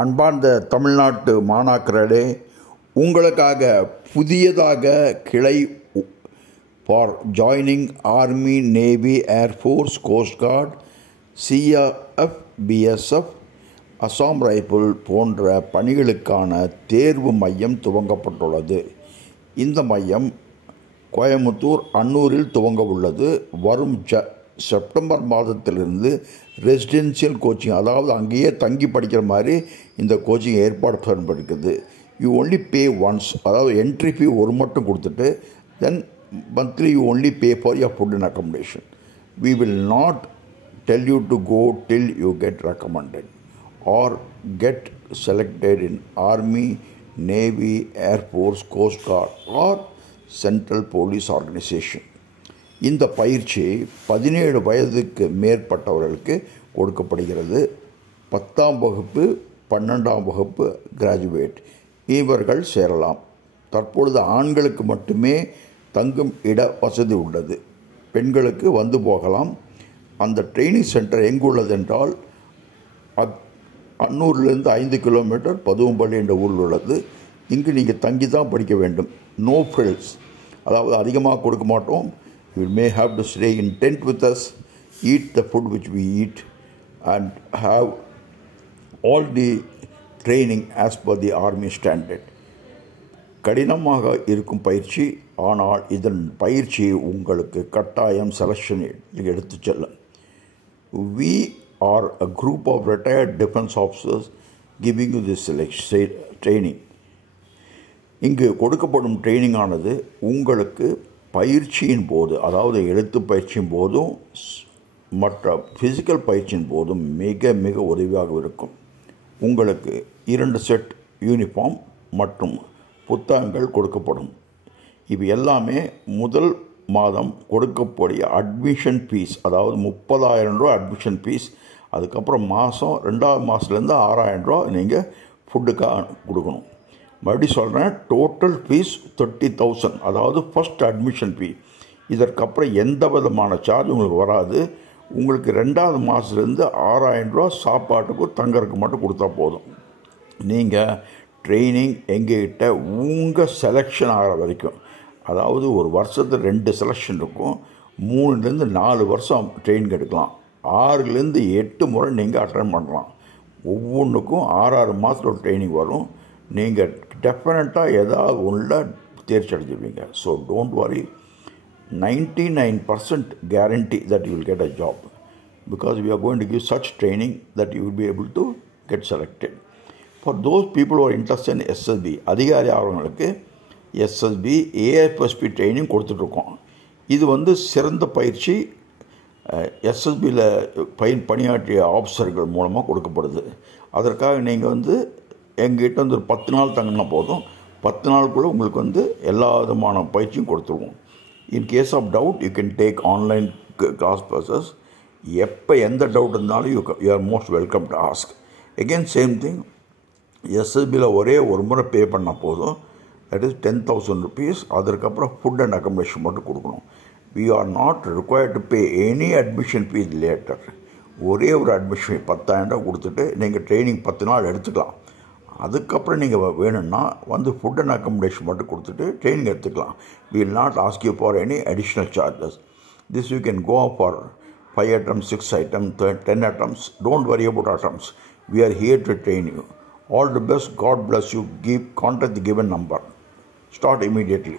அன்பார்ந்த தமிழ்நாட்டு மாணாக்கர்களே, உங்களுக்காக புதியதாக கிளை for joining army, navy, air force, cost card, CRF, BSF, Assam rifle போன்ற பணிகளுக்கான தேர்வு மையம் துவங்கப்பட்டுள்ளது. இந்த மையம் கோயம்புத்தூர் அன்னூரில் துவங்க உள்ளது. வரும் செப்டம்பர் மாதத்திலிருந்து ரெசிடென்ஷியல் கோச்சிங், அதாவது அங்கேயே தங்கி படிக்கிற மாதிரி இந்த கோச்சிங் ஏற்பாடு பண்ணப்பட்டிருக்குது. யூ ஒன்லி பே ஒன்ஸ், அதாவது என்ட்ரி ஃபீ ஒரு மட்டும் கொடுத்துட்டு then monthly you only pay for your food and accommodation. We will not tell you to go till you get recommended or get selected in Army, Navy, Air Force, Coast Guard or Central Police Organization. இந்த பயிற்சி 17 வயதுக்கு மேற்பட்டவர்களுக்கு கொடுக்கப்படுகிறது. 10ஆம் வகுப்பு, 12ஆம் வகுப்பு graduate இவர்கள் சேரலாம். தற்பொழுது ஆண்களுக்கு மட்டுமே தங்கும் இட வசதி உள்ளது. பெண்களுக்கு வந்து போகலாம். அந்த ட்ரைனிங் சென்டர் எங்கு உள்ளது என்றால் அன்னூரிலிருந்து 5 கிலோமீட்டர் பதுவம்பள்ளி என்ற ஊரில் உள்ளது. இங்கு நீங்கள் தங்கி தான் படிக்க வேண்டும். நோ ஃப்ரில்ஸ், அதாவது அதிகமாக கொடுக்க மாட்டோம். You may have to stay in tent with us, eat the food which we eat and have all the training as per the army standard. கடினமாக இருக்கும் பயிற்சி, ஆனால் இதன் பயிற்சி உங்களுக்கு கட்டாயம் செலக்ஷன் எடுத்து செல்லும். We are a group of retired defense officers giving you this training. இங்கு கொடுக்கப்படும் ட்ரைனிங் ஆனது உங்களுக்கு பயிற்சியின் போது, அதாவது எழுத்து பயிற்சியின் போதும் மற்ற ஃபிசிக்கல் பயிற்சியின் போதும் மிக மிக உதவியாக இருக்கும். உங்களுக்கு 2 செட் யூனிஃபார்ம் மற்றும் புத்தகங்கள் கொடுக்கப்படும். இது எல்லாமே முதல் மாதம் கொடுக்கக்கூடிய அட்மிஷன் ஃபீஸ், அதாவது 30,000 ரூபா அட்மிஷன் ஃபீஸ். அதுக்கப்புறம் மாதம் 2ஆவது மாதத்துலேருந்து 6,000 ரூபா நீங்கள் ஃபுட்டுக்காக கொடுக்கணும். மறுபடியும் சொல்கிறேன், டோட்டல் ஃபீஸ் 30,000, அதாவது ஃபஸ்ட் அட்மிஷன் ஃபீ. இதற்கப்புறம் எந்த விதமான சார்ஜ் உங்களுக்கு வராது. உங்களுக்கு 2ஆவது மாதத்துலேருந்து 6,000 ரூபா சாப்பாட்டுக்கும் தங்கறதுக்கு மட்டும் கொடுத்தா போதும். நீங்கள் ட்ரைனிங் எங்ககிட்ட உங்கள் செலெக்ஷன் ஆகிற வரைக்கும், அதாவது ஒரு வருஷத்தில் 2 செலெக்ஷன் இருக்கும். 3லேருந்து 4 வருஷம் ட்ரெயினிங் எடுக்கலாம். 6லேருந்து 8 முறை நீங்கள் அட்டெண்ட் பண்ணலாம். ஒவ்வொன்றுக்கும் 6 மாதத்தோட ட்ரைனிங் வரும். நீங்கள் டெஃபினட்டாக ஏதாவது ஒன்றில் தேர்ச்சி அடைஞ்சிருவீங்க. So don't worry, 99% guarantee that you will get a job because we are going to give such training that you will be able to get selected. For those people who are interested in SSB, அதிகாரி ஆகிறவங்களுக்கு SSB, AFSP training கொடுத்துட்ருக்கோம். இது சிறந்த பயிற்சி எஸ்எஸ்பியில் பணியாற்றிய ஆஃபீஸர்கள் மூலமாக கொடுக்கப்படுது. அதற்காக நீங்கள் எங்ககிட்ட ஒரு 10 நாள் தங்கினா போதும். 10 நாளுக்குள்ளே உங்களுக்கு எல்லா விதமான பயிற்சியும் கொடுத்துருவோம். In case of doubt you can take online class process. எப்போ எந்த டவுட் இருந்தாலும் you are most welcome to ask. Again same thing, எஸ்எஸ்பியில் ஒரே ஒரு முறை பே பண்ணால் போதும். That is 10,000 rupees. அதற்கப்புறம் ஃபுட் அண்ட் அக்கமடேஷன் மட்டும் கொடுக்கணும். We are not required to pay any admission fees later. ஒரே ஒரு அட்மிஷன் ஃபீ 10,000 ரூபா கொடுத்துட்டு நீங்கள் ட்ரைனிங் 10 நாள் எடுத்துக்கலாம். அதுக்கப்புறம் நீங்கள் வேணும்னா ஃபுட் அண்ட் அக்கமடேஷன் மட்டும் கொடுத்துட்டு ட்ரைனிங் எடுத்துக்கலாம். We will not ask you for any additional charges. This you can go for 5 items, 6 items, 10 items. Don't worry about items. We are here to train you. All the best. God bless you. Contact the given number. Start immediately.